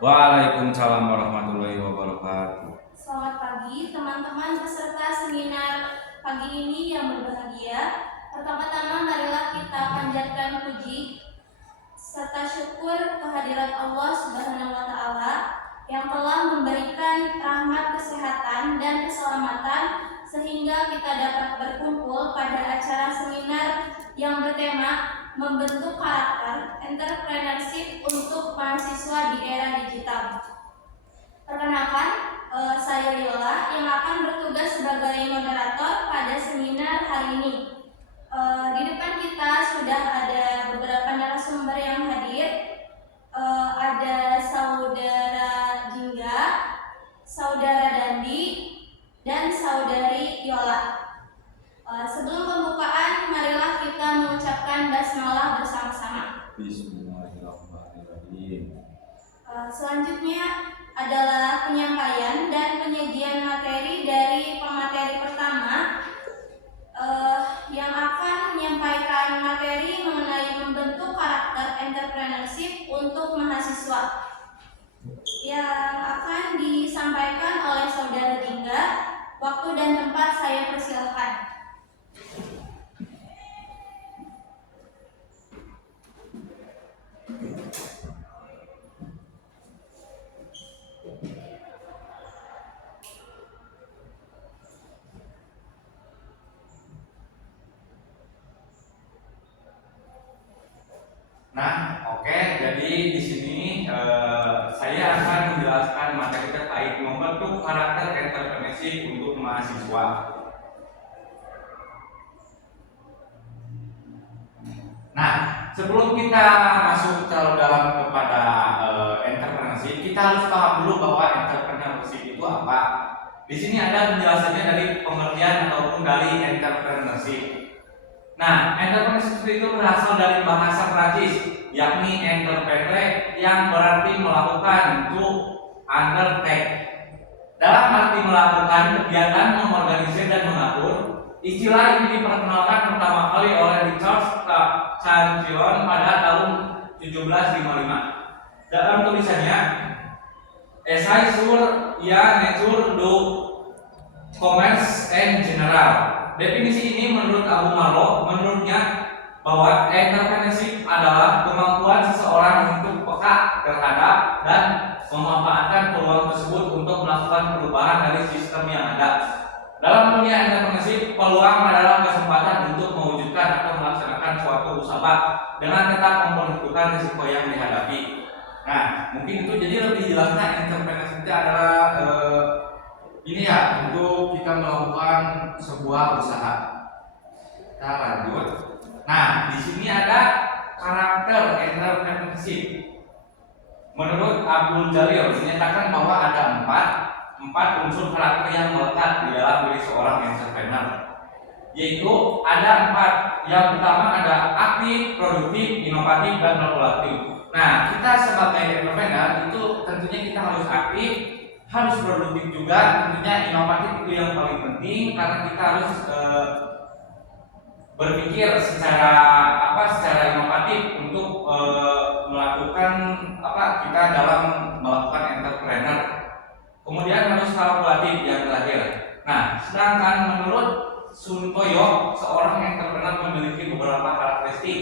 Waalaikumsalam warahmatullahi wabarakatuh. Selamat pagi teman-teman peserta seminar pagi ini yang berbahagia. Pertama-tama marilah kita panjatkan puji serta syukur kehadirat Allah Subhanahu wa taala yang telah memberikan rahmat kesehatan dan keselamatan sehingga kita dapat berkumpul pada acara seminar yang bertema membentuk karakter entrepreneurship untuk mahasiswa di era digital. Perkenalkan, saya Yola yang akan bertugas sebagai moderator pada seminar hari ini. Di depan kita sudah ada beberapa narasumber yang hadir. Ada Saudara Jingga, Saudara Dandi, dan Saudari Yola. Sebelum pembukaan, marilah kita mengucapkan basmalah bersama-sama. Bismillahirrahmanirrahim. Selanjutnya adalah penyampaian dan penyajian materi dari pemateri pertama yang akan menyampaikan materi mengenai membentuk karakter entrepreneurship untuk mahasiswa yang akan disampaikan oleh Saudara Jingga. Waktu dan tempat saya persilahkan. Jadi di sini saya akan menjelaskan materi terkait membentuk karakter entrepreneurship untuk mahasiswa. Nah, sebelum kita masuk terlalu dalam kepada entrepreneurship, kita harus paham dulu bahwa entrepreneurship itu apa. Di sini ada penjelasannya dari pengertian ataupun dari entrepreneurship. Nah, entrepreneurship itu berasal dari bahasa Prancis, yakni entreprendre yang berarti melakukan, to undertake. Dalam arti melakukan kegiatan, mengorganisir dan mengatur. Istilah ini diperkenalkan pertama kali oleh Richard Chancellor pada tahun 1755. Dalam tulisannya Essai sur la nature du commerce en general. Definisi ini menurut Abu Marlo, menurutnya bahwa entrepreneurship adalah kemampuan seseorang untuk peka terhadap dan memanfaatkan peluang tersebut untuk melakukan perubahan dari sistem yang ada. Dalam dunia entrepreneurship, peluang adalah kesempatan untuk mewujudkan atau melaksanakan suatu usaha dengan tetap memperhitungkan risiko yang dihadapi. Nah, mungkin itu jadi lebih jelasnya entrepreneurship itu adalah ini ya, untuk kita melakukan sebuah usaha. Kita lanjut. Nah, di sini ada karakter entrepreneurship. Menurut Abdul Jalil menyatakan bahwa ada empat unsur karakter yang melekat di dalam diri seorang entrepreneur, yaitu ada empat. Yang pertama ada aktif, produktif, inovatif, dan kalkulatif. Nah, kita sebagai entrepreneur itu tentunya kita harus aktif, harus produktif juga, tentunya inovatif itu yang paling penting karena kita harus berpikir secara inovatif untuk melakukan kita dalam melakukan entrepreneur. Kemudian harus kalkulatif yang terakhir. Nah, sedangkan menurut Sun Toyo, seorang entrepreneur memiliki beberapa karakteristik,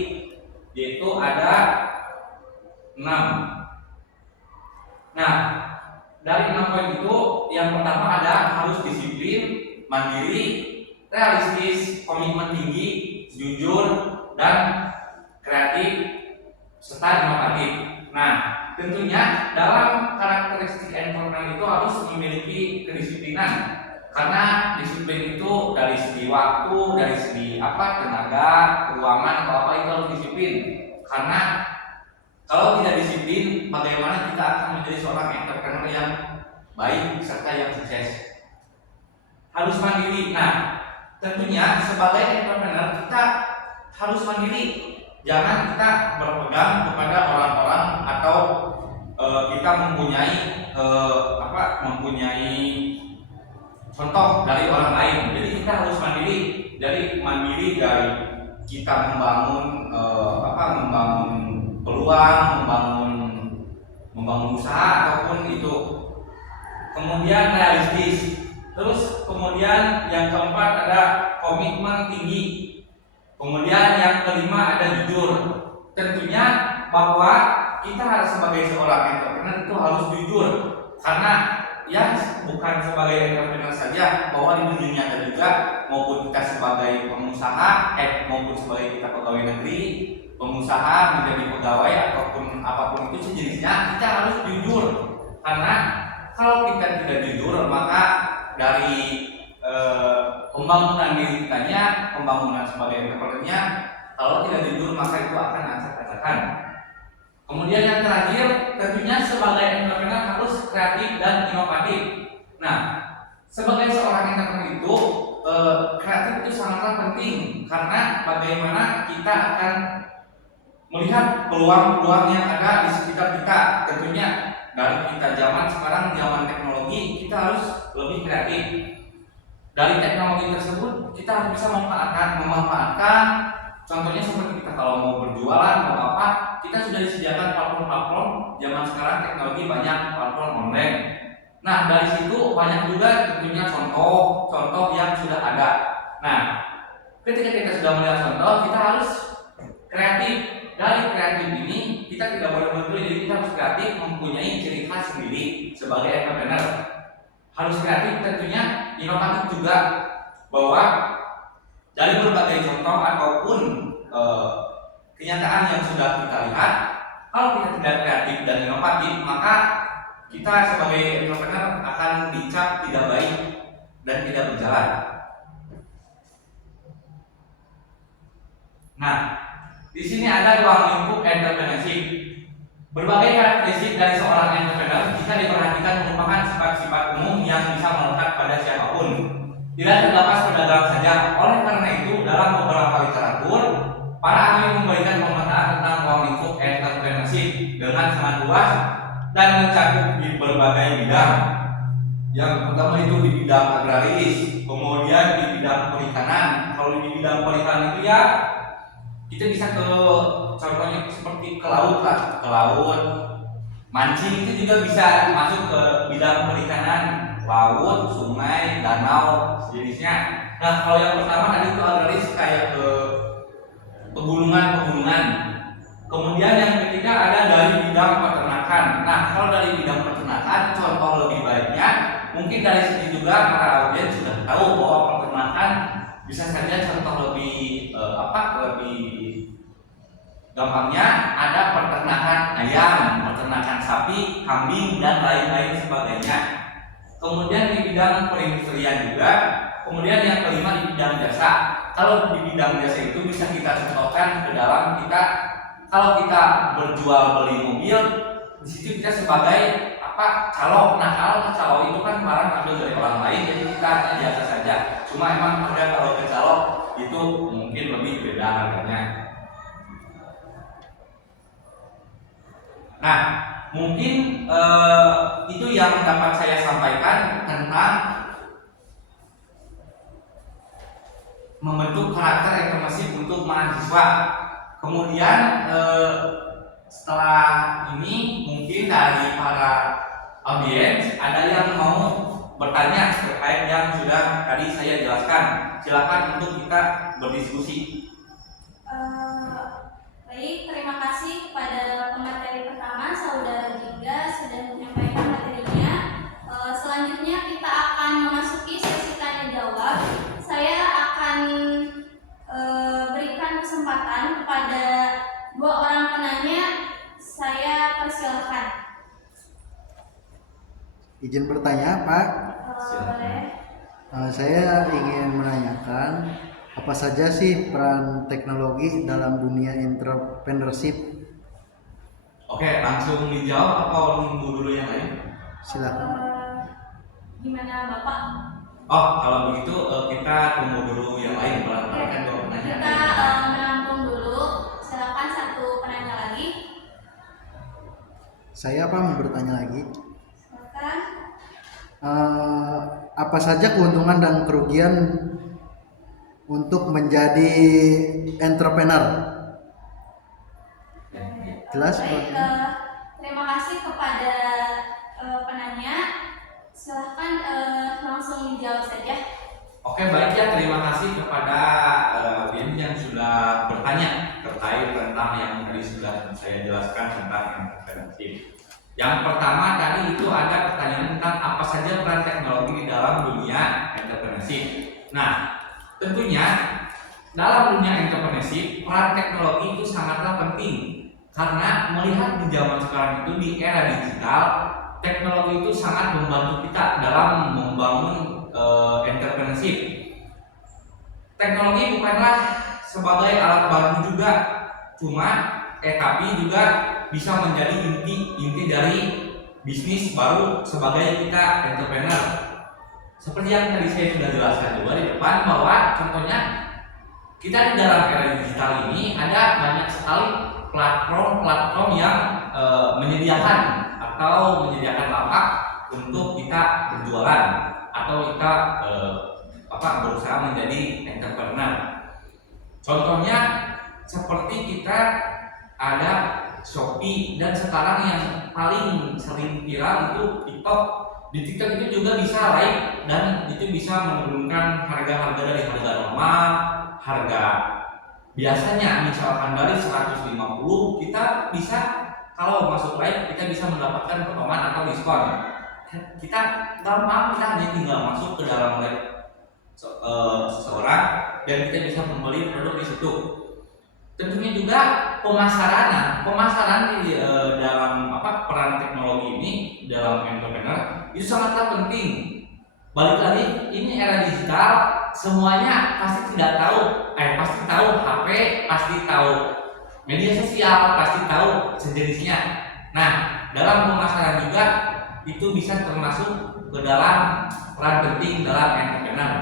yaitu ada 6. Nah, dari 6 poin itu, yang pertama ada harus disiplin, mandiri, realistis, komitmen tinggi, jujur, dan kreatif, serta inovatif. Nah, tentunya dalam karakteristik entrepreneur itu harus memiliki kedisiplinan, karena disiplin itu dari segi waktu, dari segi tenaga, keuangan, atau itu harus disiplin. Karena kalau tidak disiplin, bagaimana kita akan menjadi seorang entrepreneur yang baik serta yang sukses? Harus mandiri. Nah, tentunya sebagai entrepreneur kita harus mandiri. Jangan kita berpegang kepada orang-orang atau kita mempunyai contoh dari orang lain. Jadi kita harus mandiri. Dari kita membangun membangun peluang, membangun membangun usaha ataupun itu. Kemudian realistis. Terus kemudian yang keempat ada komitmen tinggi. Kemudian yang kelima ada jujur. Tentunya bahwa kita harus sebagai seorang entrepreneur itu harus jujur, karena ya bukan sebagai entrepreneur saja, bahwa di dunia nyata juga, maupun kita sebagai pengusaha maupun sebagai kita pegawai negeri, pengusaha menjadi pegawai ataupun apapun itu sejenisnya, kita harus jujur. Karena kalau kita tidak jujur, maka dari pembangunan diri kitanya, pembangunan sebagai entrepreneurnya, kalau tidak jujur maka itu akan acak-acakan. Kemudian yang terakhir, tentunya sebagai entrepreneur harus kreatif dan inovatif. Nah, sebagai seorang entrepreneur itu kreatif itu sangatlah penting, karena bagaimana kita akan melihat peluang-peluang yang ada di sekitar kita. Tentunya dari kita zaman sekarang, zaman teknologi, kita harus lebih kreatif. Dari teknologi tersebut kita harus bisa memanfaatkan. Contohnya seperti kita kalau mau berjualan, mau apa, kita sudah disediakan platform-platform. Zaman sekarang teknologi banyak platform online. Nah, dari situ banyak juga tentunya contoh yang sudah ada. Nah, ketika kita sudah melihat contoh, kita harus kreatif. Dari kreatif ini kita tidak boleh menulis, jadi kita harus kreatif, mempunyai ciri khas sendiri sebagai entrepreneur. Harus kreatif, tentunya inovatif juga, bahwa dari berbagai contoh ataupun kenyataan yang sudah kita lihat, kalau kita tidak kreatif dan inovatif, maka kita sebagai entrepreneur akan dicap tidak baik dan tidak berjalan. Nah, di sini ada ruang lingkup entrepreneurship. Berbagai karakteristik dari seorang entrepreneur jika diperhatikan merupakan sifat-sifat umum yang bisa melekat pada siapapun. Tidak terbatas pedagang saja. Oleh karena itu, dalam beberapa literatur, para ahli memberikan pemetaan tentang ruang lingkup entrepreneurship dengan sangat luas dan mencakup di berbagai bidang. Yang pertama itu di bidang agraris, kemudian di bidang perikanan. Kalau di bidang perikanan itu ya kita bisa ke contohnya seperti ke laut lah, ke laut. Mancing itu juga bisa masuk ke bidang perikanan, laut, sungai, danau, sejenisnya. Nah, kalau yang pertama tadi itu agraris, kayak ke pegunungan. Kemudian yang ketiga ada dari bidang peternakan. Nah, kalau dari bidang peternakan, contoh lebih baiknya mungkin dari sini juga para audiens sudah tahu bahwa peternakan bisa saja contoh lebih lebih gampangnya ada peternakan ayam, peternakan sapi, kambing dan lain-lain sebagainya. Kemudian di bidang perindustrian juga. Kemudian yang kelima di bidang jasa. Kalau di bidang jasa itu bisa kita contohkan ke dalam kita, kalau kita berjual beli mobil, di situ kita sebagai calo. Nah, calo itu kan barang ambil dari orang lain, jadi kita jasa saja. Cuma emang ada kalau ke calo itu mungkin lebih beda harganya. Nah, mungkin itu yang dapat saya sampaikan tentang membentuk karakter entrepreneurship untuk mahasiswa. Kemudian setelah ini mungkin dari para audiens ada yang mau bertanya terkait yang sudah tadi saya jelaskan. Silakan untuk kita berdiskusi. Baik, terima kasih kepada pemateri pertama, Saudara Giga sudah menyampaikan materinya. Selanjutnya kita akan memasuki sesi tanya jawab. Saya akan berikan kesempatan kepada dua orang penanya. Saya persilahkan. Izin bertanya, Pak. Boleh. Saya ingin menanyakan apa saja sih peran teknologi dalam dunia entrepreneurship? Oke, langsung dijawab atau nunggu dulu yang lain? Silakan. Gimana Bapak? Oh, kalau begitu kita tunggu dulu yang lain. Kan dua penanya. Kita menampung dulu. Silakan satu penanya lagi. Saya mau bertanya lagi. Silakan. Apa saja keuntungan dan kerugian untuk menjadi entrepreneur? Jelas, Baik, Pak? terima kasih kepada penanya. Silahkan langsung dijawab saja. Oke, baik ya, terima kasih kepada Bin yang sudah bertanya terkait tentang yang tadi sudah saya jelaskan tentang entrepreneurship. Yang pertama tadi itu ada pertanyaan tentang apa saja peran teknologi di dalam dunia entrepreneurship. Nah, tentunya dalam dunia entrepreneurship peran teknologi itu sangatlah penting karena melihat di zaman sekarang itu di era digital, teknologi itu sangat membantu kita dalam membangun entrepreneurship. Teknologi bukanlah sebagai alat bantu juga, tapi juga bisa menjadi inti dari bisnis baru sebagai kita entrepreneur. Seperti yang tadi saya sudah jelaskan juga di depan bahwa contohnya kita di dalam era digital ini ada banyak sekali platform yang menyediakan lapak untuk kita berjualan atau kita berusaha menjadi entrepreneur. Contohnya seperti kita ada Shopee dan sekarang yang paling sering viral itu TikTok. Di TikTok itu juga bisa live dan itu bisa menurunkan harga-harga dari harga normal, harga biasanya misalkan dari 150 kita bisa kalau masuk live kita bisa mendapatkan potongan atau diskon. Kita gampang, kita hanya tinggal masuk ke dalam live seseorang dan kita bisa membeli produk di situ. Tentunya juga pemasaran di dalam peran teknologi ini dalam entrepreneur itu sangatlah penting. Balik lagi, ini era digital, semuanya pasti pasti tahu HP, pasti tahu media sosial, pasti tahu sejenisnya. Nah, dalam pemasaran juga itu bisa termasuk ke dalam peran penting dalam entrepreneur.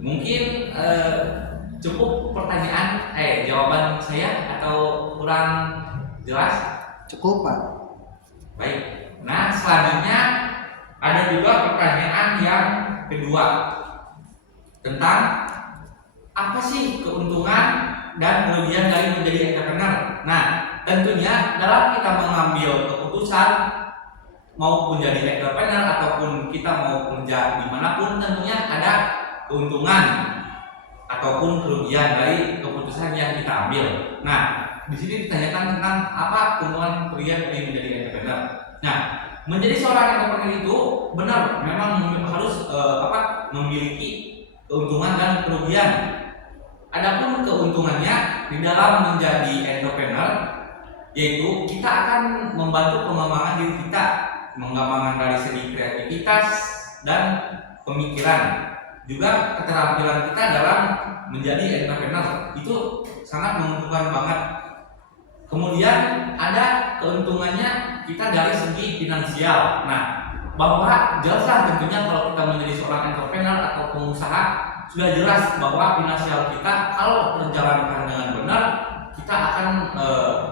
Mungkin cukup pertanyaan jawaban saya atau kurang jelas? Cukup, Pak. Baik. Nah, selanjutnya ada juga pertanyaan yang kedua tentang apa sih keuntungan dan kerugian dari menjadi entrepreneur. Nah, tentunya dalam kita mengambil keputusan maupun jadi entrepreneur ataupun kita mau kerja dimanapun, tentunya ada keuntungan ataupun kerugian dari keputusan yang kita ambil. Nah, di sini ditanyakan tentang apa keuntungan kerugian dari menjadi entrepreneur. Nah, menjadi seorang entrepreneur itu benar memang harus memiliki keuntungan dan kerugian. Adapun keuntungannya di dalam menjadi entrepreneur yaitu kita akan membantu pengembangan diri kita, pengembangan dari segi kreativitas dan pemikiran. Juga keterampilan kita dalam menjadi entrepreneur itu sangat menguntungkan banget. Kemudian ada keuntungannya kita dari segi finansial. Nah, bahwa jelaslah tentunya kalau kita menjadi seorang entrepreneur atau pengusaha sudah jelas bahwa finansial kita kalau terjalankan dengan benar kita akan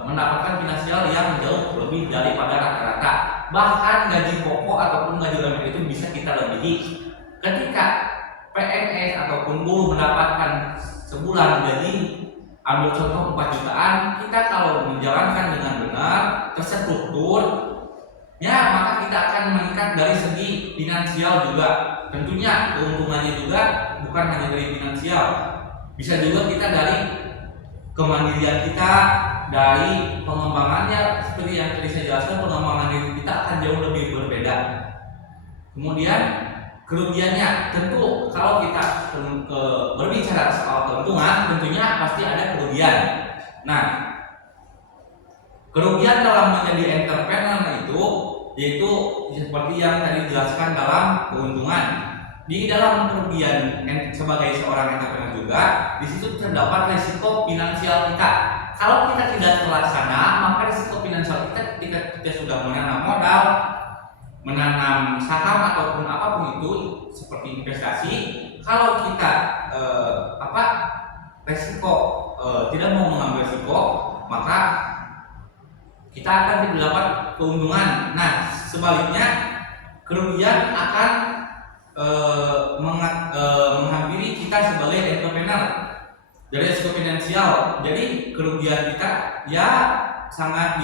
mendapatkan finansial yang jauh lebih daripada rata-rata. Bahkan gaji pokok ataupun gaji umr itu bisa kita lebihi. Ketika PNS ataupun buruh mendapatkan sebulan gaji, ambil contoh 4 jutaan, kita kalau menjalankan dengan benar, terstruktur, ya maka kita akan meningkat dari segi finansial juga. Tentunya keuntungannya juga bukan hanya dari finansial, bisa juga kita dari kemandirian kita, dari pengembangannya seperti yang tadi saya jelaskan, pengembangan diri kita akan jauh lebih berbeda. Kemudian kerugiannya tentu kalau kita berbicara soal keuntungan tentunya pasti ada kerugian. Nah, kerugian dalam menjadi entrepreneur itu yaitu seperti yang tadi dijelaskan dalam keuntungan. Di dalam kerugian sebagai seorang entrepreneur juga di situ terdapat risiko finansial kita. Kalau kita tidak terlaksana, maka risiko finansial kita ketika kita sudah menanam modal, menanam saham ataupun apapun itu seperti investasi, kalau kita resiko tidak mau mengambil risiko, maka kita akan tidak dapat keuntungan. Nah, sebaliknya kerugian akan menghampiri kita sebagai entrepreneur dari risiko finansial. Jadi kerugian kita ya sangat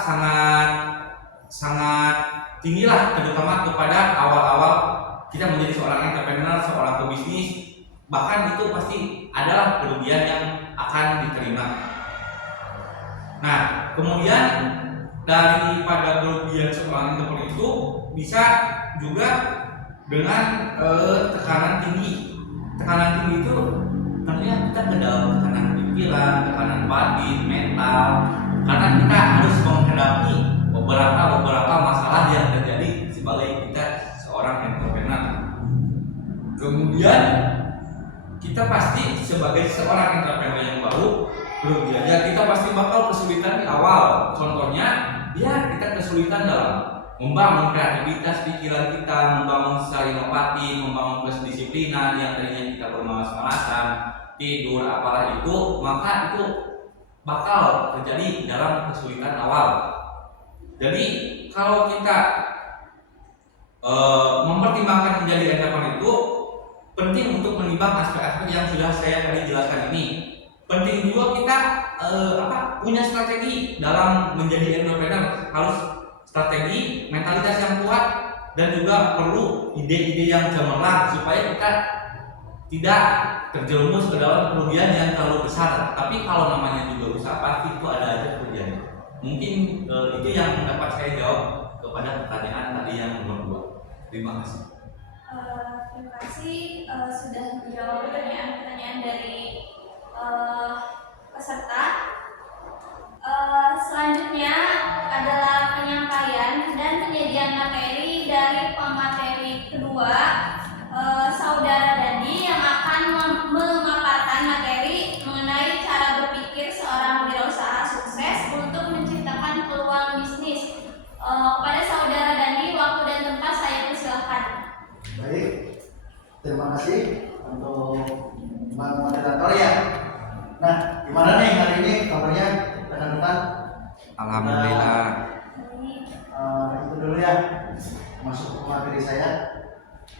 sangat sangat tinggi lah, terutama kepada awal-awal kita menjadi seorang entrepreneur, seorang pebisnis. Bahkan itu pasti adalah kerugian yang akan diterima. Nah, kemudian daripada kerugian seorang entrepreneur itu bisa juga dengan tekanan tinggi. Tekanan tinggi itu tentunya kita ke dalam tekanan pikiran, tekanan batin, mental, karena kita harus menghadapi beberapa masalah yang terjadi sebagai kita seorang entrepreneur. Kemudian kita pasti sebagai seorang entrepreneur yang baru, kerugiannya kita pasti bakal kesulitan di awal. Contohnya, ya kita kesulitan dalam membangun kreativitas pikiran kita, membangun secara inovatif, membangun kedisiplinan yang tadinya kita bermalas-malasan, tidur, apalah itu, maka itu bakal terjadi dalam kesulitan awal. Jadi kalau kita mempertimbangkan menjadi entrepreneur itu penting untuk menimbang aspek-aspek yang sudah saya tadi jelaskan ini. Penting juga kita punya strategi dalam menjadi entrepreneur. Harus strategi, mentalitas yang kuat, dan juga perlu ide-ide yang cemerlang supaya kita tidak terjerumus ke dalam kerugian yang terlalu besar. Tapi kalau namanya juga usaha, pasti itu ada aja kerugian. Mungkin itu yang dapat saya jawab kepada pertanyaan tadi yang nomor 2. Terima kasih. Terima kasih sudah menjawab pertanyaan-pertanyaan dari peserta. Selanjutnya adalah penyampaian dan penyediaan materi dari pemateri kedua, Saudara Dandi, yang akan memaparkan materi mengenai cara berpikir seorang wirausaha sukses untuk menciptakan peluang bisnis. Kepada Saudara Dandi, waktu dan tempat saya persilahkan. Baik, terima kasih untuk Bang Moderator ya. Nah, gimana nih hari ini kabarnya rekan-rekan? Alhamdulillah. Itu dulu ya, masuk ke materi saya.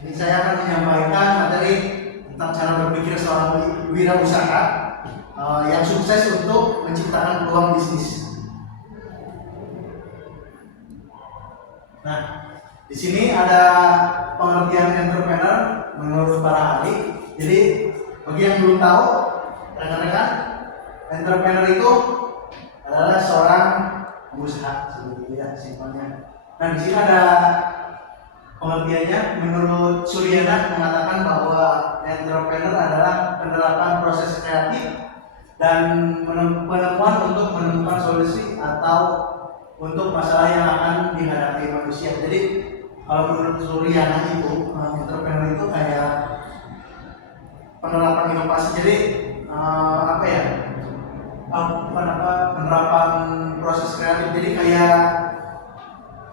Ini saya akan menyampaikan materi tentang cara berpikir seorang wirausaha yang sukses untuk menciptakan peluang bisnis. Nah, di sini ada pengertian entrepreneur menurut para ahli. Jadi bagi yang belum tahu, rekan-rekan, entrepreneur itu adalah seorang pengusaha, seperti ya simpelnya. Nah, di sini ada pengertiannya. Menurut Suryana mengatakan bahwa entrepreneur adalah penerapan proses kreatif dan penemuan untuk menemukan solusi atau untuk masalah yang akan dihadapi manusia. Jadi kalau menurut Suryana itu entrepreneur itu kayak penerapan inovasi. Jadi penerapan proses kreatif. Jadi kayak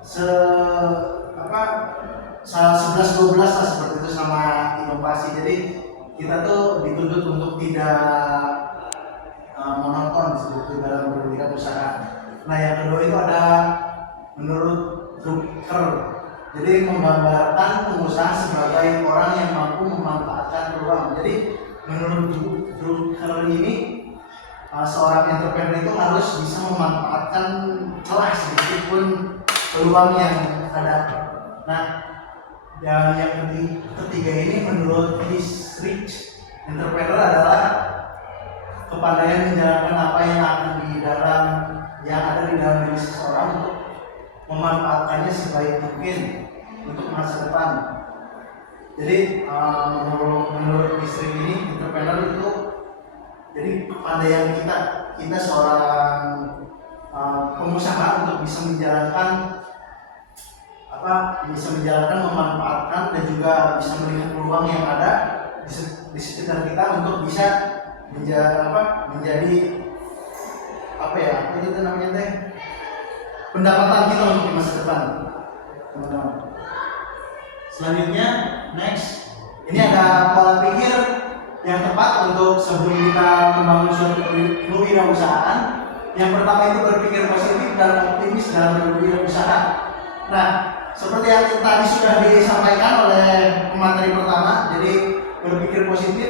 11-12 lah seperti itu sama inovasi. Jadi kita tuh dituntut untuk tidak monoton seperti dalam berwirausaha. Nah, yang kedua itu ada menurut Drucker. Jadi menggambarkan pengusaha sebagai orang yang mampu memanfaatkan peluang. Jadi menurut Drucker ini seorang entrepreneur itu harus bisa memanfaatkan celah sedikit pun peluang yang ada. Nah, dan yang ketiga ini menurut Rich, entrepreneur adalah kepandaian menjalankan apa yang ada di dalam diri seseorang untuk memanfaatkannya sebaik mungkin untuk masa depan. Jadi menurut Rich ini entrepreneur itu jadi kepandaian kita seorang pengusaha untuk bisa menjalankan memanfaatkan dan juga bisa melihat peluang yang ada di sekitar kita untuk bisa menjadi pendapatan kita untuk di masa depan, teman-teman. Selanjutnya, next, ini ada pola pikir yang tepat untuk sebelum kita membangun suatu kewirausahaan. Yang pertama itu berpikir positif dan optimis dalam berwirausaha. Nah, seperti yang tadi sudah disampaikan oleh pemateri pertama, jadi berpikir positif.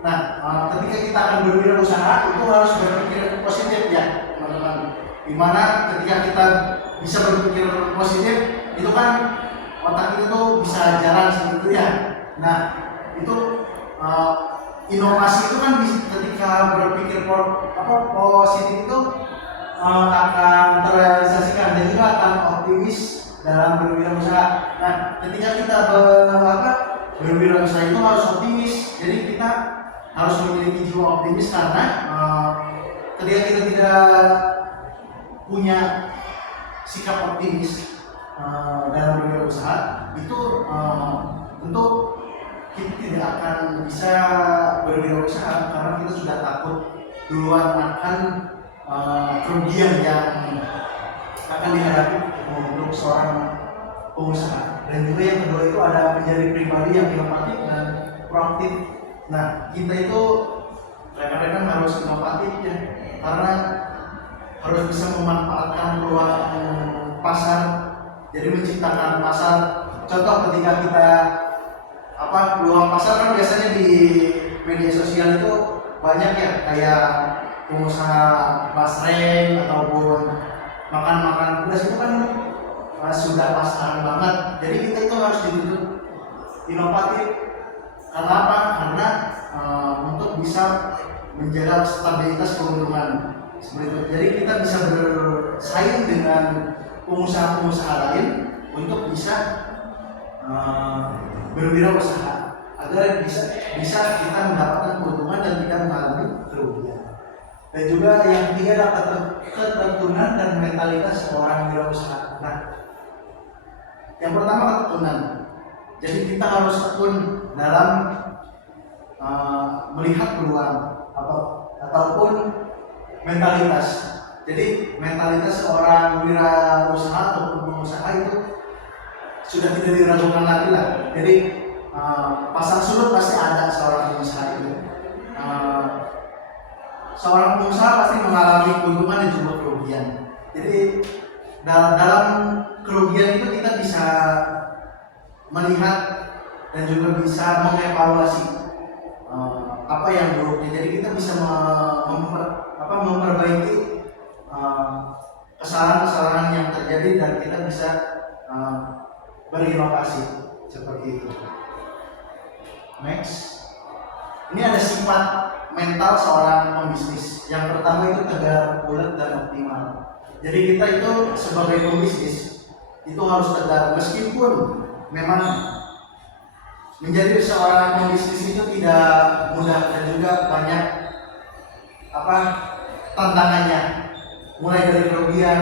Nah, ketika kita akan berwirausaha itu harus berpikir positif ya, teman-teman. dimana ketika kita bisa berpikir positif itu kan otak kita tuh bisa jalan seperti itu ya. Nah itu inovasi itu kan ketika berpikir positif itu akan terrealisasikan dan juga akan optimis dalam berwirausaha. Nah ketika kita berwirausaha itu harus optimis, jadi kita harus memiliki jiwa optimis karena ketika kita tidak punya sikap optimis dalam berwirausaha itu tentu kita tidak akan bisa berwirausaha karena kita sudah takut duluan akan kerugian yang akan dihadapi untuk seorang pengusaha. Dan juga yang kedua itu ada menjadi pribadi yang inovatif dan proaktif. Nah kita itu rekan-rekan harus inovatif ya, karena harus bisa memanfaatkan peluang pasar, jadi menciptakan pasar. Contoh ketika kita peluang pasar kan biasanya di media sosial itu banyak ya, kayak pengusaha basreng ataupun makan pedas itu kan sudah pasaran banget. Jadi kita itu harus dituntut inovatif. Karena apa? Karena untuk bisa menjaga stabilitas keuntungan seperti itu. Jadi kita bisa bersaing dengan pengusaha-pengusaha lain untuk bisa berwirausaha agar bisa kita mendapatkan keuntungan dan tidak mengalami kerugian. Dan juga yang ketiga adalah ketekunan dan mentalitas seorang wirausaha. Nah, yang pertama ketekunan. Jadi kita harus tekun dalam melihat peluang ataupun mentalitas. Jadi mentalitas seorang wirausaha ataupun pengusaha itu sudah tidak diragukan lagi lah. Jadi pasang surut pasti ada seorang pengusaha itu. Seorang pengusaha pasti mengalami keuntungan dan juga kerugian. Jadi dalam kerugian itu kita bisa melihat dan juga bisa mengevaluasi apa yang buruknya. Jadi kita bisa memperbaiki kesalahan-kesalahan yang terjadi dan kita bisa berinovasi seperti itu. Next, ini ada sifat mental seorang pembisnis. Yang pertama itu tegar, bulat, dan optimal. Jadi kita itu sebagai pembisnis itu harus tegar, meskipun memang menjadi seorang pembisnis itu tidak mudah dan juga banyak tantangannya, mulai dari kerugian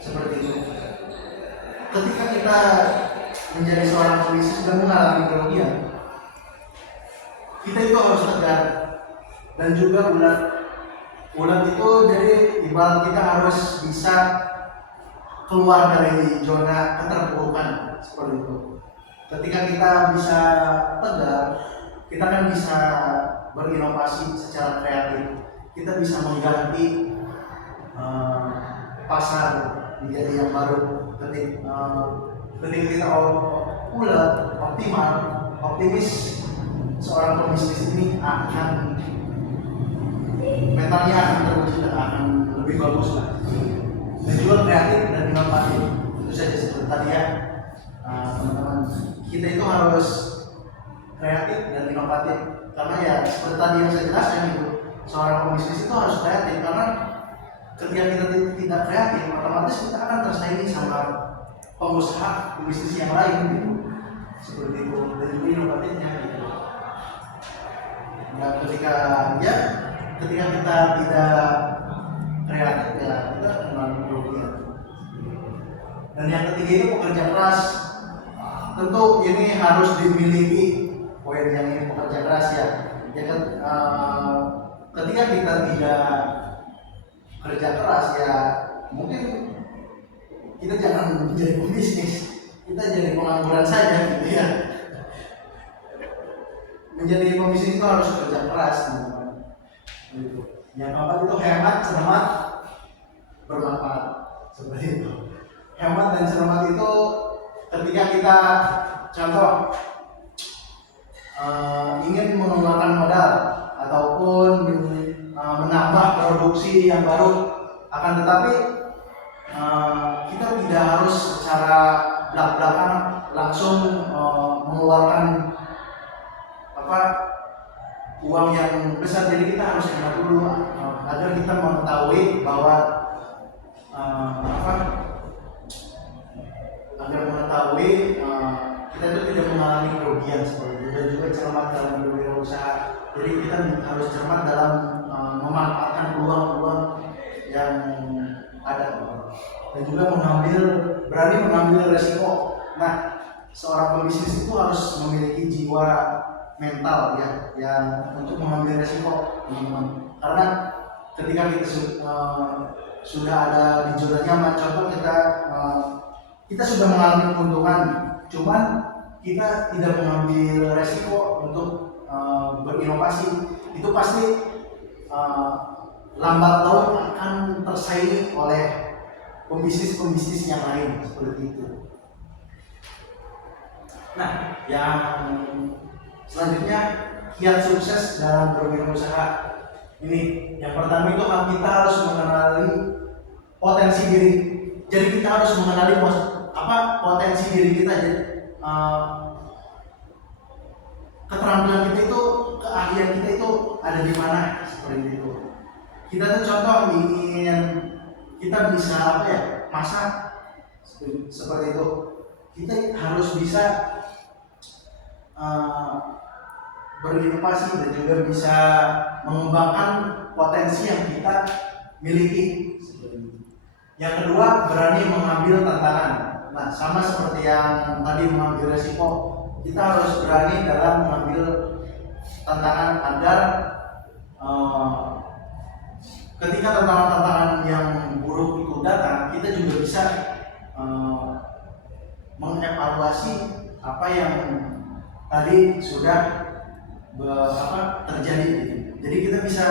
seperti itu. Ketika kita menjadi seorang pembisnis dan mengalami kerugian, kita itu harus tegar dan juga bulat. Bulat itu jadi ibarat kita harus bisa keluar dari zona keterpurukan seperti itu. Ketika kita bisa tegar, kita kan bisa berinovasi secara kreatif. Kita bisa mengganti pasar menjadi yang baru. Ketika kita bulat, optimal, optimis, seorang pembisnis ini akan mentalnya akan terwujud dan akan lebih bagus lah. Dan juga kreatif dan inovatif. Itu saja seperti tadi ya, teman-teman. Kita itu harus kreatif dan inovatif karena ya seperti tadi yang saya jelaskan itu, seorang pembisnis itu harus kreatif karena ketika kita tidak kreatif, otomatis kita akan tersaingi sama pengusaha pembisnis yang lain gitu. Seperti itu. Dan juga inovatifnya gitu. Dan ketika kita tidak kreatif ya kita mengalami kerugian. Dan yang ketiga itu pekerja keras. Tentu ini harus dimiliki poin yang ini, pekerja keras ya. Ketika kita tidak kerja keras ya mungkin kita jangan menjadi pembisnis, kita jadi pengangguran saja gitu ya. Menjadi pembisnis itu harus kerja keras teman-teman. Gitu. Yang keempat itu hemat, cermat, bermanfaat. Seperti itu. Hemat dan cermat itu ketika kita contoh ingin mengeluarkan modal ataupun menambah produksi yang baru, Akan tetapi kita tidak harus secara belak-belakan langsung mengeluarkan uang yang besar. Jadi kita harus ingat dulu agar kita mengetahui bahwa kita itu tidak mengalami kerugian seperti itu, dan juga cermat dalam berwirausaha. Jadi kita harus cermat dalam memanfaatkan peluang-peluang yang ada, dan juga berani mengambil resiko. Nah, seorang pebisnis itu harus memiliki jiwa mental ya, yang untuk mengambil resiko, teman-teman. Karena ketika kita sudah ada di zona nyaman, contoh kita sudah mengalami keuntungan, cuman kita tidak mengambil resiko untuk berinovasi, itu pasti lambat laun akan tersaingi oleh pembisnis yang lain seperti itu. Nah, yang selanjutnya kiat sukses dalam berwirausaha ini, yang pertama itu kita harus mengenali potensi diri. Jadi kita harus mengenali potensi diri kita. Jadi keterampilan kita itu, keahlian kita itu ada di mana, seperti itu. Kita tuh contoh ingin kita bisa masak seperti itu, kita harus bisa berinovasi dan juga bisa mengembangkan potensi yang kita miliki. Yang kedua, berani mengambil tantangan. Nah, sama seperti yang tadi mengambil resiko, kita harus berani dalam mengambil tantangan agar ketika tantangan-tantangan yang buruk itu datang, kita juga bisa mengevaluasi apa yang tadi sudah terjadi. Jadi kita bisa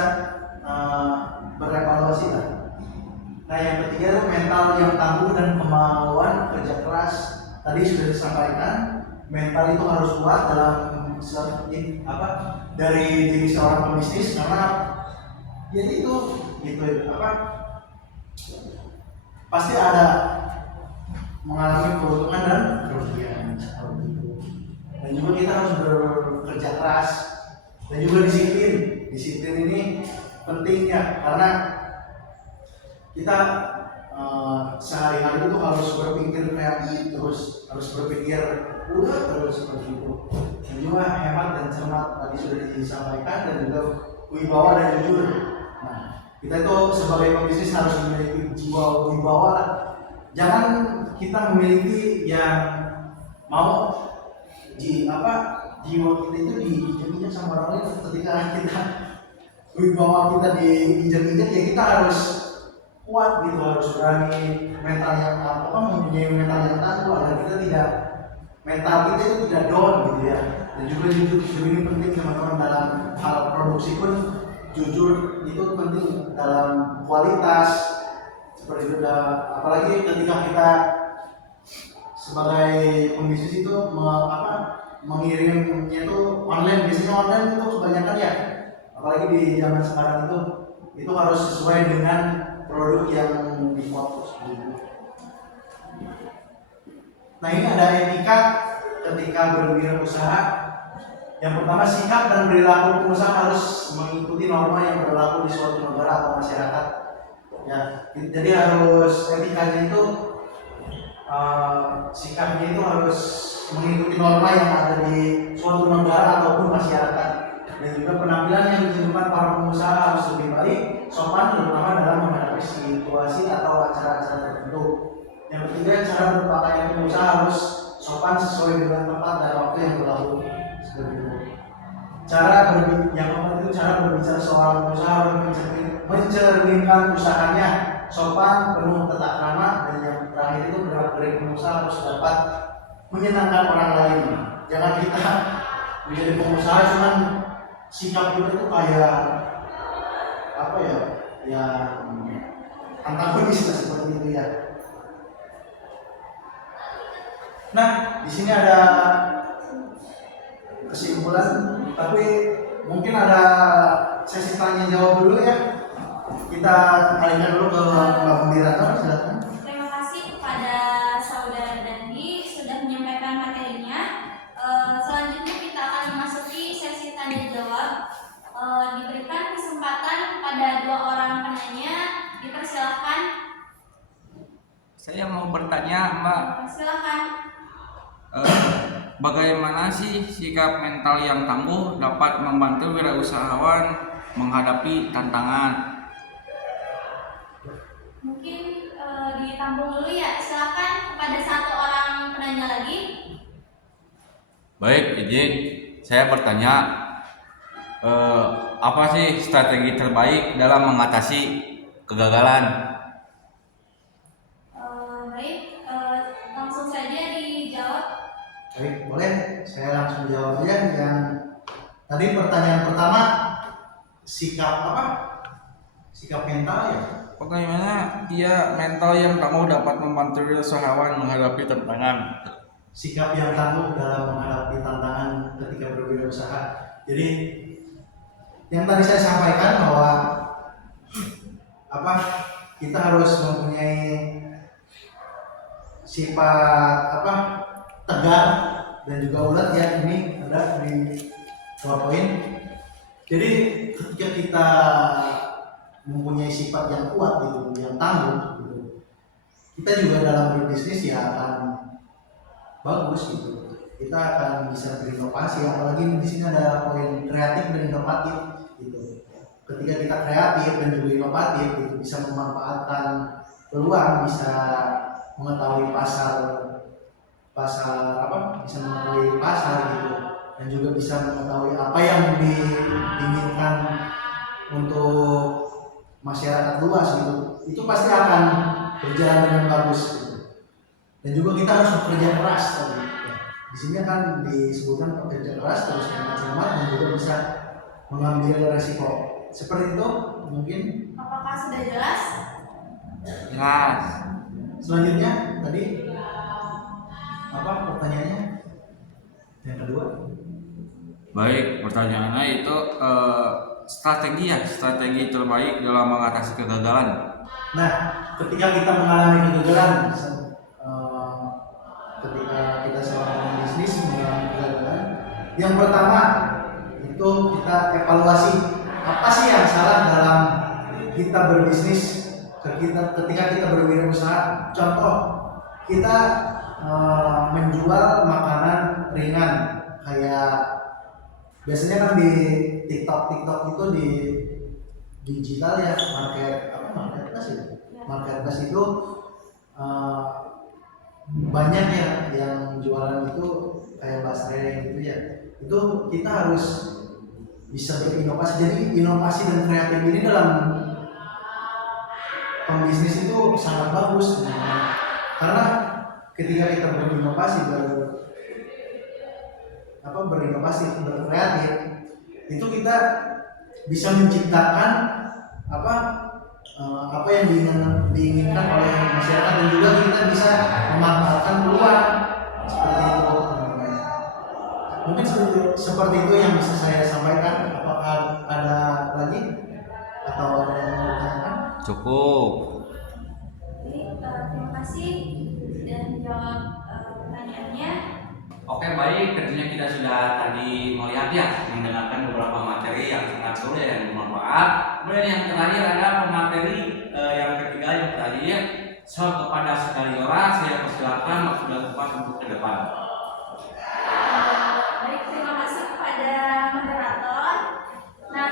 berevaluasi lah. Nah, yang ketiga itu mental yang tangguh dan kemauan kerja keras. Tadi sudah disampaikan, mental itu harus kuat dalam dari diri seorang pebisnis, karena jadi itu pasti ada mengalami keuntungan dan kerugian seperti itu. Dan juga kita harus bekerja keras dan juga disiplin. Disiplin ini pentingnya karena kita sehari-hari itu harus berpikir kreatif terus, harus berpikir terus seperti itu. Dan juga hemat dan cermat tadi sudah disampaikan, dan juga wibawa dan jujur. Nah, kita itu sebagai pebisnis harus memiliki jiwa wibawa. Jangan kita memiliki yang mau jiwa kita itu diinjak-injak sama orang lain. Ketika kita wibawa kita diinjak-injak, ya kita harus kuat gitu, harus berani, mental yang mempunyai mental yang tangguh agar mental kita itu tidak down gitu ya. Dan juga jujur ini penting teman-teman, dalam hal produksi pun jujur itu penting dalam kualitas seperti itu. Apalagi ketika kita sebagai pembisnis itu mengirimnya itu online, biasanya online itu kebanyakan ya, apalagi di zaman sekarang itu harus sesuai dengan produk yang difoto. Nah, ini ada etika ketika berwirausaha. Yang pertama, sikap dan perilaku pengusaha harus mengikuti norma yang berlaku di suatu negara atau masyarakat. Ya, jadi harus etikanya itu sikapnya itu harus mengikuti norma yang ada di suatu negara ataupun masyarakat. Dan juga penampilan yang ditunjukkan para pengusaha harus lebih baik, sopan, terutama dalam menghadapi situasi atau acara-acara tertentu. Yang ketiga, cara berpakaian pengusaha harus sopan sesuai dengan tempat dan waktu yang berlaku. Seperti itu. Yang keempat itu cara berbicara seorang pengusaha harus mencerminkan usahanya sopan, penuh tata krama. Dan yang terakhir itu gerak-gerik pengusaha harus dapat menyenangkan orang lain. Jangan kita menjadi pengusaha cuman sikap kita itu kayak antagonis seperti itu ya. Nah, di sini ada kesimpulan, tapi mungkin ada sesi tanya jawab dulu ya. Kita alihkan dulu ke moderator silakan. Terima kasih kepada Saudara Dandi sudah menyampaikan materinya. Selanjutnya kita akan memasuki sesi tanya jawab. Diberikan kesempatan kepada 2 orang penanya. Dipersilahkan. Saya mau bertanya, Mbak, Silakan. bagaimana sih sikap mental yang tangguh dapat membantu wirausahawan menghadapi tantangan? Mungkin ditampung dulu ya. Silakan kepada 1 orang penanya lagi. Baik, izin saya bertanya, apa sih strategi terbaik dalam mengatasi kegagalan? Baik, langsung saja dijawab. Baik, boleh saya langsung jawab aja yang tadi pertanyaan pertama, sikap apa? Sikap mental ya. Bagaimana mental yang tangguh dapat membantu wirausahawan menghadapi tantangan? Sikap yang tangguh dalam menghadapi tantangan ketika berwirausaha. Jadi yang tadi saya sampaikan bahwa kita harus mempunyai sifat tegar dan juga ulet ya, ini ada di PowerPoint. Jadi ketika kita mempunyai sifat yang kuat gitu, yang tangguh gitu, kita juga dalam berbisnis ya akan bagus gitu. Kita akan bisa berinovasi, apalagi di sini ada poin kreatif dan inovatif gitu. Ketika kita kreatif dan juga inovatif gitu, bisa memanfaatkan peluang, bisa mengetahui bisa mengetahui pasar gitu, dan juga bisa mengetahui apa yang diinginkan untuk masyarakat luas gitu. Itu pasti akan berjalan dengan bagus gitu. Dan juga kita harus bekerja keras tadi. Ya. Di sini kan disebutkan bekerja keras terus hemat dan juga bisa mengambil resiko. Seperti itu mungkin. Apakah sudah jelas? Jelas. Selanjutnya tadi pertanyaannya? Yang kedua. Baik, pertanyaannya itu strategi terbaik dalam mengatasi kegagalan. Nah, ketika kita mengalami kegagalan, ketika kita seorang bisnis mengalami kegagalan, yang pertama itu kita evaluasi apa sih yang salah dalam kita berbisnis, ketika kita berwirausaha. Contoh, kita menjual makanan ringan kayak biasanya kan di TikTok itu di digital ya, marketplace itu banyak ya yang jualan itu kayak basreng gitu ya. Itu kita harus bisa berinovasi. Jadi inovasi dan kreatif ini dalam pembisnis itu sangat bagus karena ketika kita berinovasi berkreatif, itu kita bisa menciptakan apa yang diinginkan oleh masyarakat, dan juga kita bisa memanfaatkan peluang seperti itu. Mungkin seperti itu yang bisa saya sampaikan. Apakah ada lagi atau ada yang mau ditanyakan? Cukup. Terima kasih sudah menjawab pertanyaannya. Oke, baik, tentunya kita sudah tadi melihat ya, mendengarkan beberapa materi yang sangat seru dan bermanfaat. Kemudian yang terakhir ada pemateri yang ketiga yang terakhir. Kepada saudari Yora, saya persilakan waktu dan tempat untuk ke depan. Baik, terima kasih kepada moderator. Nah,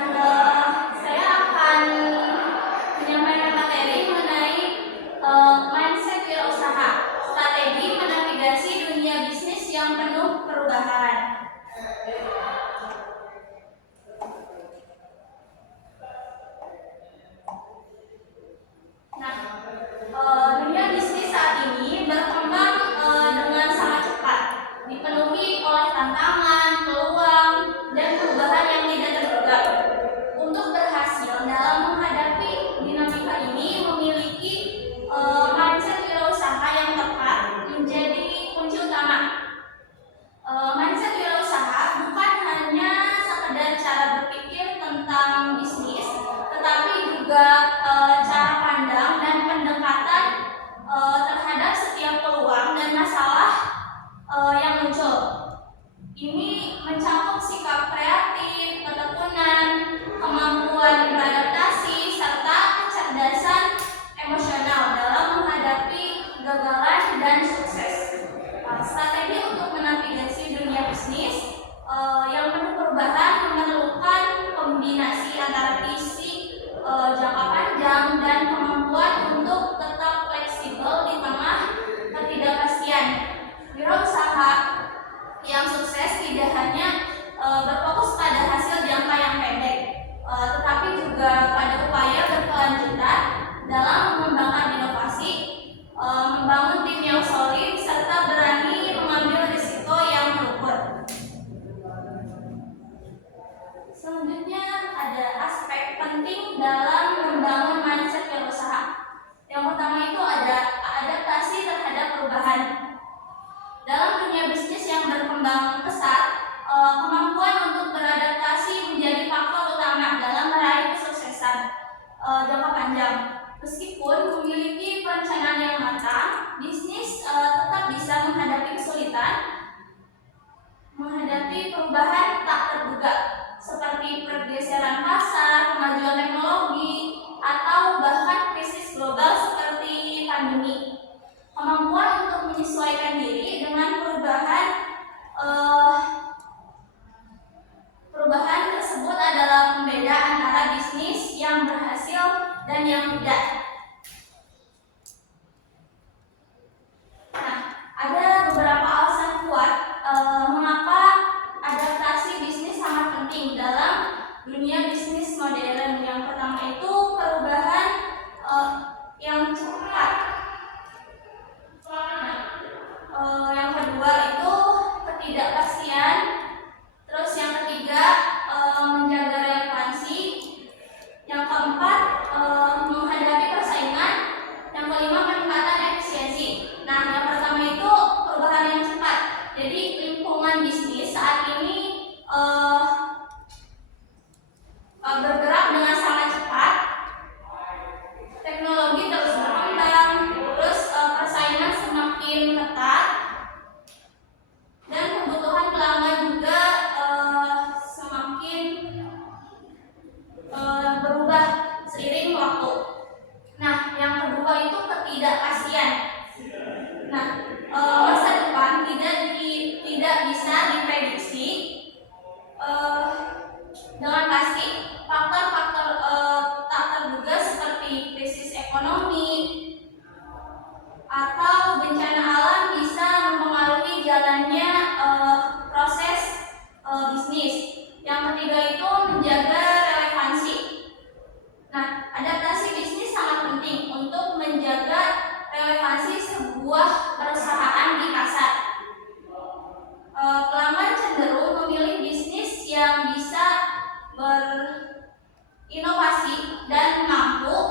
saya akan menyampaikan materi mengenai mindset wirausaha, strategi menavigasi dunia bisnis yang penuh perubahan. Nah, dunia bisnis saat ini berkembang dengan sangat cepat, dipenuhi oleh tantangan, peluang, dan perubahan yang tidak terduga. Untuk berhasil dalam menghadapi dinamika ini, memiliki mindset wirausaha yang tepat menjadi kunci utama. Mindset wirausaha Meskipun memiliki perencanaan yang matang, bisnis tetap bisa menghadapi kesulitan, menghadapi perubahan tak terduga seperti pergeseran pasar, kemajuan teknologi, atau bahkan krisis global seperti pandemi. Kemampuan untuk menyesuaikan diri dengan perubahan tersebut adalah pembeda antara bisnis yang berhasil dan yang tidak. Nah, ada beberapa alasan kuat mengapa adaptasi bisnis sangat penting dalam dunia bisnis modern. Yang pertama itu perubahan yang cepat. Yang kedua itu ketidakpastian. Terus yang ketiga menjaga relevansi. Yang keempat menghadapi persaingan. Yang kelima peningkatan efisiensi. Nah, yang pertama itu perubahan yang cepat. Jadi lingkungan bisnis saat ini bergerak dengan sangat cepat. Teknologi terus berkembang, terus persaingan semakin ketat, dan kebutuhan pelanggan juga semakin berubah seiring waktu. Nah, yang kedua itu ketidakpastian. Nah, masa depan tidak bisa diprediksi dengan pasti. Faktor-faktor tak terduga seperti krisis ekonomi atau bencana alam bisa mempengaruhi jalannya proses bisnis. Yang ketiga itu menjaga relevansi. Nah, adaptasi bisnis sangat penting untuk menjaga relevansi sebuah perusahaan di pasar. Pelanggan cenderung memilih bisnis yang bisa berinovasi dan mampu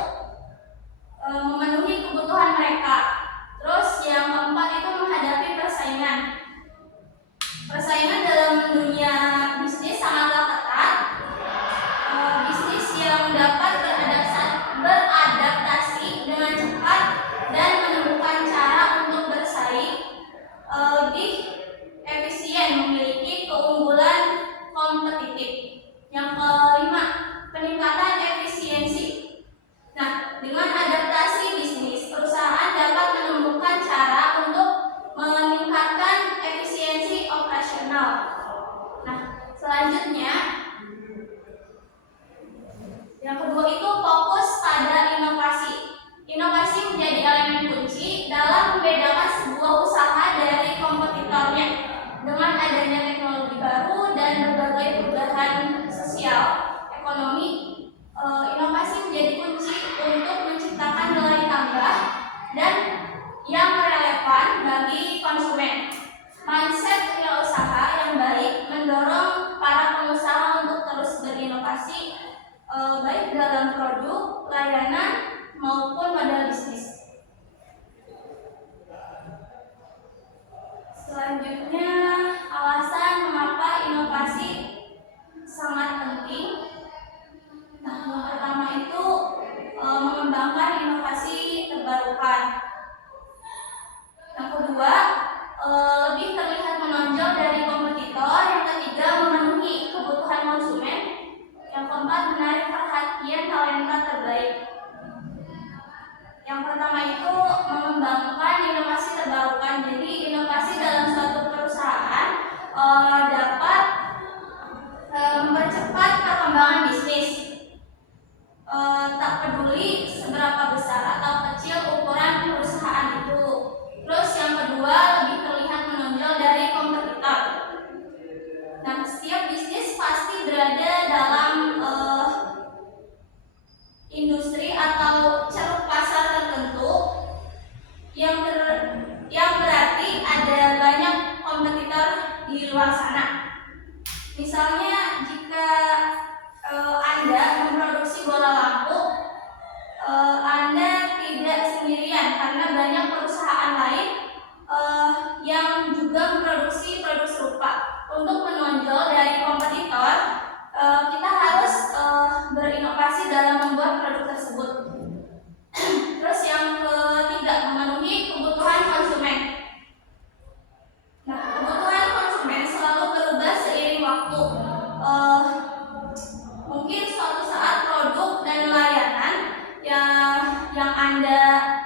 memenuhi kebutuhan mereka. Terus yang keempat itu menghadapi persaingan. Persaingan dalam dunia bisnis sangatlah ketat. Bisnis yang dapat beradaptasi dengan cepat dan menemukan cara untuk bersaing lebih efisien memiliki keunggulan kompetitif. Yang kelima, peningkatan efisiensi. Nah, dengan adaptasi bisnis, perusahaan dapat menemukan cara untuk meningkatkan efisiensi operasional. Nah, selanjutnya, yang kedua itu fokus pada inovasi. Inovasi menjadi elemen kunci dalam membedakan sebuah usaha dari kompetitornya. Dengan adanya teknologi baru dan berbagai perubahan sosial, ekonomi, inovasi menjadi kunci untuk menciptakan nilai tambah dan yang relevan bagi konsumen. Mindset wirausaha yang baik mendorong para pengusaha untuk terus berinovasi, baik dalam produk, layanan, maupun model bisnis. Selanjutnya, alasan mengapa inovasi sangat penting. Nah, yang pertama itu mengembangkan inovasi terbarukan. Yang kedua, lebih terlihat menonjol dari kompetitor. Yang ketiga, memenuhi kebutuhan konsumen. Yang keempat, menarik perhatian talenta terbaik. Yang pertama itu mengembangkan inovasi terbarukan. Jadi inovasi dalam suatu perusahaan dapat mempercepat perkembangan bisnis. Tak peduli seberapa besar atau kecil ukuran perusahaan itu. Terus yang kedua, lebih terlihat menonjol dari kompetitor. Nah, setiap bisnis pasti berada dalam industri atau ceruk pasar tertentu yang berarti Anda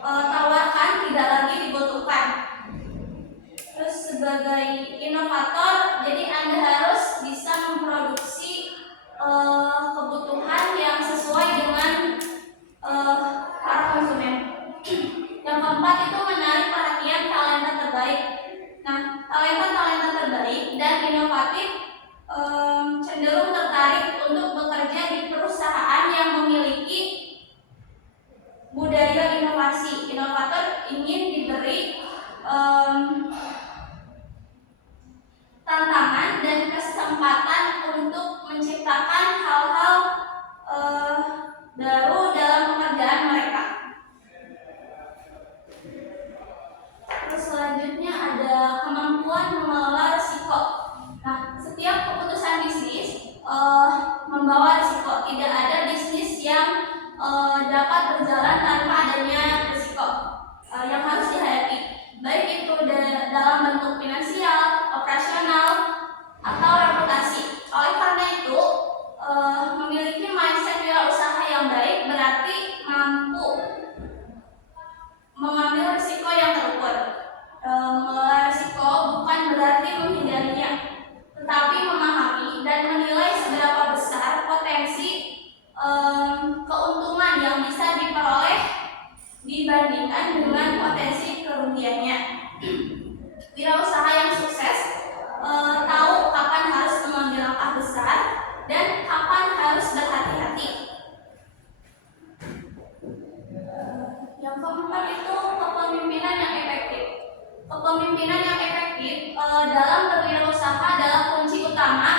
tawarkan tidak lagi dibutuhkan. Terus sebagai inovator, jadi Anda harus bisa memproduksi kebutuhan yang sesuai dengan para konsumen. Yang keempat itu menarik perhatian talenta terbaik. Nah, talenta-talenta terbaik dan inovatif cenderung tertarik untuk bekerja di perusahaan yang memiliki budaya inovasi. Inovator ingin diberi tantangan dan kesempatan untuk menciptakan hal-hal baru dalam pekerjaan mereka. Terus selanjutnya ada kemampuan mengelola risiko. Nah, setiap keputusan bisnis membawa risiko. Tidak ada bisnis yang dapat berjalan tanpa adanya risiko yang harus dihadapi, baik itu dalam bentuk finansial, operasional, atau reputasi. Oleh karena itu, memiliki mindset wirausaha yang baik berarti mampu mengambil risiko yang terukur. Mengelola risiko bukan berarti menghindarinya, tetapi memahami dan menilai seberapa besar potensi keuntungan yang bisa diperoleh dibandingkan dengan potensi kerugiannya. Wirausaha yang sukses tahu kapan harus mengambil langkah besar dan kapan harus berhati-hati. Yang keempat itu kepemimpinan yang efektif. Kepemimpinan yang efektif dalam berwirausaha adalah kunci utama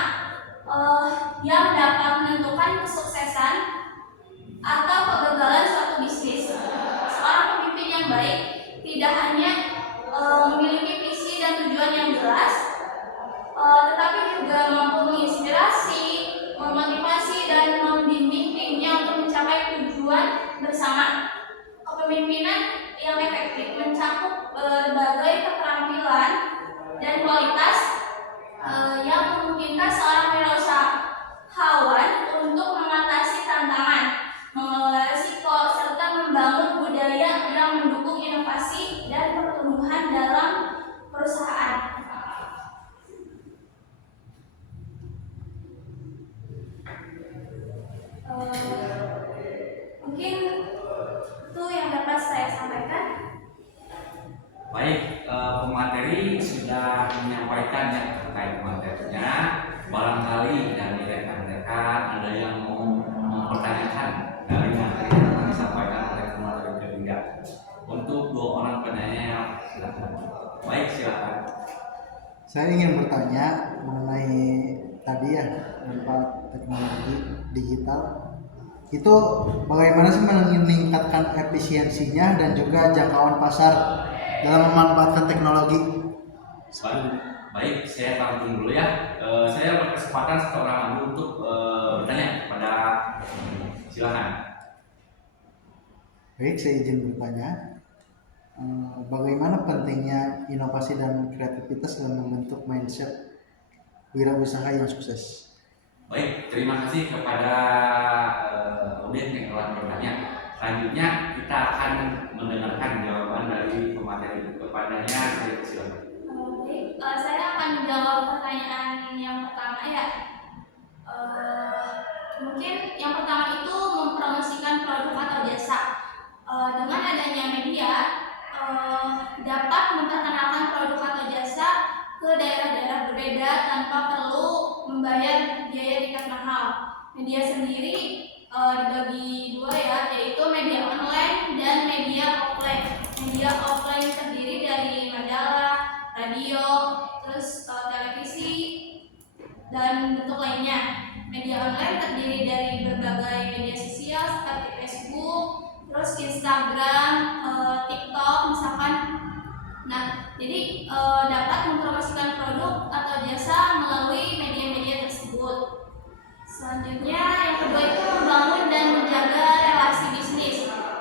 yang dapat menentukan kesuksesan atau kegagalan suatu bisnis. Seorang pemimpin yang baik tidak hanya memiliki visi dan tujuan yang jelas, tetapi juga mampu menginspirasi, memotivasi, dan membimbing timnya untuk mencapai tujuan bersama. Kepemimpinan yang efektif mencakup berbagai keterampilan dan kualitas yang memungkinkan seorang wirausahawan untuk mengatasi tantangan, mengelola risiko, serta membangun budaya yang mendukung inovasi dan pertumbuhan dalam perusahaan. Mungkin itu yang dapat saya sampaikan. Baik, pemateri sudah menyampaikan yang terkait materinya. Barangkali dari rekan-rekan ada yang mau mempertanyakan dari materi yang disampaikan oleh pemateri ketiga. Untuk dua orang penanya, silakan. Baik, silakan. Saya ingin bertanya mengenai tadi ya, manfaat teknologi digital. Itu bagaimana sih meningkatkan efisiensinya dan juga jangkauan pasar dalam memanfaatkan teknologi? Baik, saya tampung dulu ya. Saya berkesempatan seorang untuk bertanya kepada silakan. Baik, saya izin bertanya. Bagaimana pentingnya inovasi dan kreativitas dalam membentuk mindset wirausaha yang sukses? Baik, terima kasih kepada audiens yang telah bertanya. Selanjutnya kita akan mendengarkan jawaban dari pemateri. Kepadanya saya silakan. Baik, saya akan menjawab pertanyaan yang pertama ya. Mungkin yang pertama itu mempromosikan produk atau jasa. Dengan adanya media dapat memperkenalkan produk atau jasa ke daerah-daerah berbeda tanpa perlu membayar biaya tiket mahal. Media sendiri dibagi dua ya, yaitu media online dan media offline. Media offline terdiri dari majalah, radio, terus televisi, dan bentuk lainnya. Media online terdiri dari berbagai media sosial seperti Facebook, terus Instagram, TikTok misalkan. Nah, jadi dapat mempromosikan produk atau jasa melalui media-media tersebut. Selanjutnya, yang kedua itu membangun dan menjaga relasi bisnis.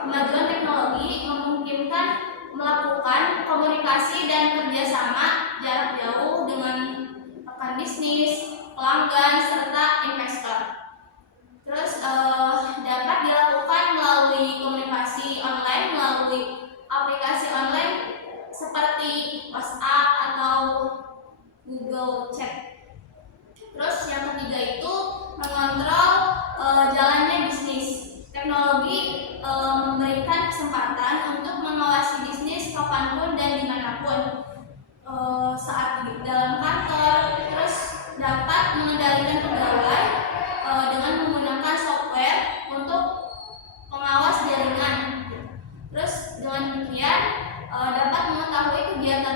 Kemajuan teknologi memungkinkan melakukan komunikasi dan kerjasama jarak jauh dengan rekan bisnis, pelanggan, serta investor. Terus dapat dilakukan melalui komunikasi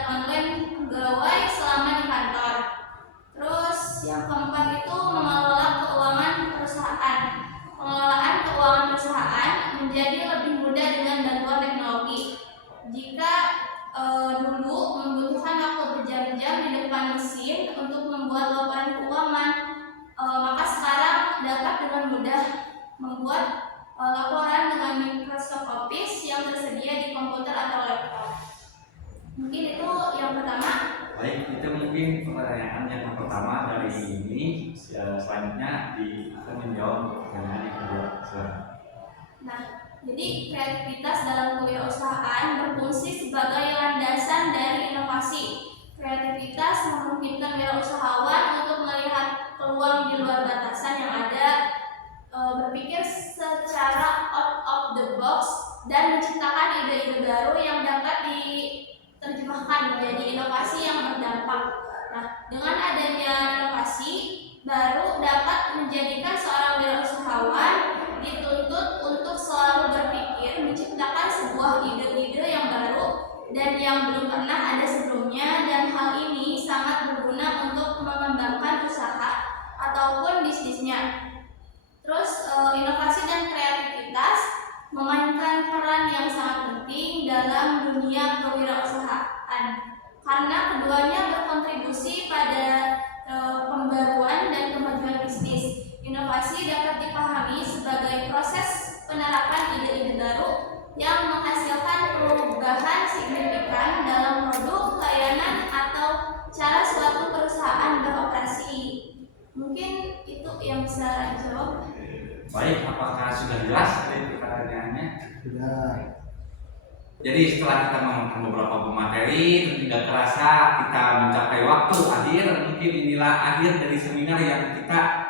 online pegawai selama di kantor. Terus yang keempat itu mengelola keuangan perusahaan. Pengelolaan keuangan perusahaan menjadi lebih mudah dengan bantuan teknologi. Jika dulu membutuhkan waktu berjam-jam di depan mesin untuk membuat laporan keuangan, maka sekarang dapat dengan mudah membuat laporan dengan Microsoft Office yang tersedia di komputer atau laptop. Mungkin itu yang pertama. Baik, itu mungkin pertanyaan yang pertama dari ini. Selanjutnya kita menjawab pertanyaan yang kedua. Silakan. Nah, jadi kreativitas dalam kewirausahaan berfungsi sebagai landasan dari inovasi. Kreativitas memungkinkan wirausahawan untuk melihat peluang di luar batasan yang ada, berpikir secara out of the box, dan menciptakan ide-ide baru yang dapat diterjemahkan menjadi inovasi yang berdampak. Nah, dengan adanya inovasi baru dapat menjadikan seorang wirausahawan dituntut untuk selalu berpikir menciptakan sebuah ide-ide yang baru dan yang belum pernah ada sebelumnya, dan hal ini sangat berguna untuk mengembangkan usaha ataupun bisnisnya. Terus inovasi dan kreativitas memainkan peran yang sangat penting dalam dunia kewirausahaan karena keduanya berkontribusi pada pembaruan dan kemajuan bisnis. Inovasi dapat dipahami sebagai proses penerapan ide-ide baru yang menghasilkan perubahan signifikan dalam produk, layanan, atau cara suatu perusahaan beroperasi. Mungkin itu yang bisa dijawab. Baik, apakah sudah jelas dari pertanyaannya? Sudah. Jadi setelah kita menonton beberapa pemateri, tidak terasa kita mencapai waktu akhir. Mungkin inilah akhir dari seminar yang kita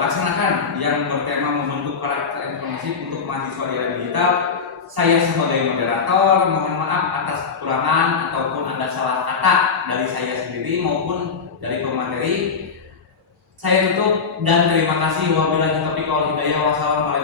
laksanakan yang bertema membentuk karakter informasi untuk mahasiswa di era digital. Saya sebagai moderator mohon maaf atas kekurangan ataupun ada salah kata dari saya sendiri maupun dari pemateri. Saya tutup dan terima kasih. Wabillahi taufiq wal hidayah. Wassalamualaikum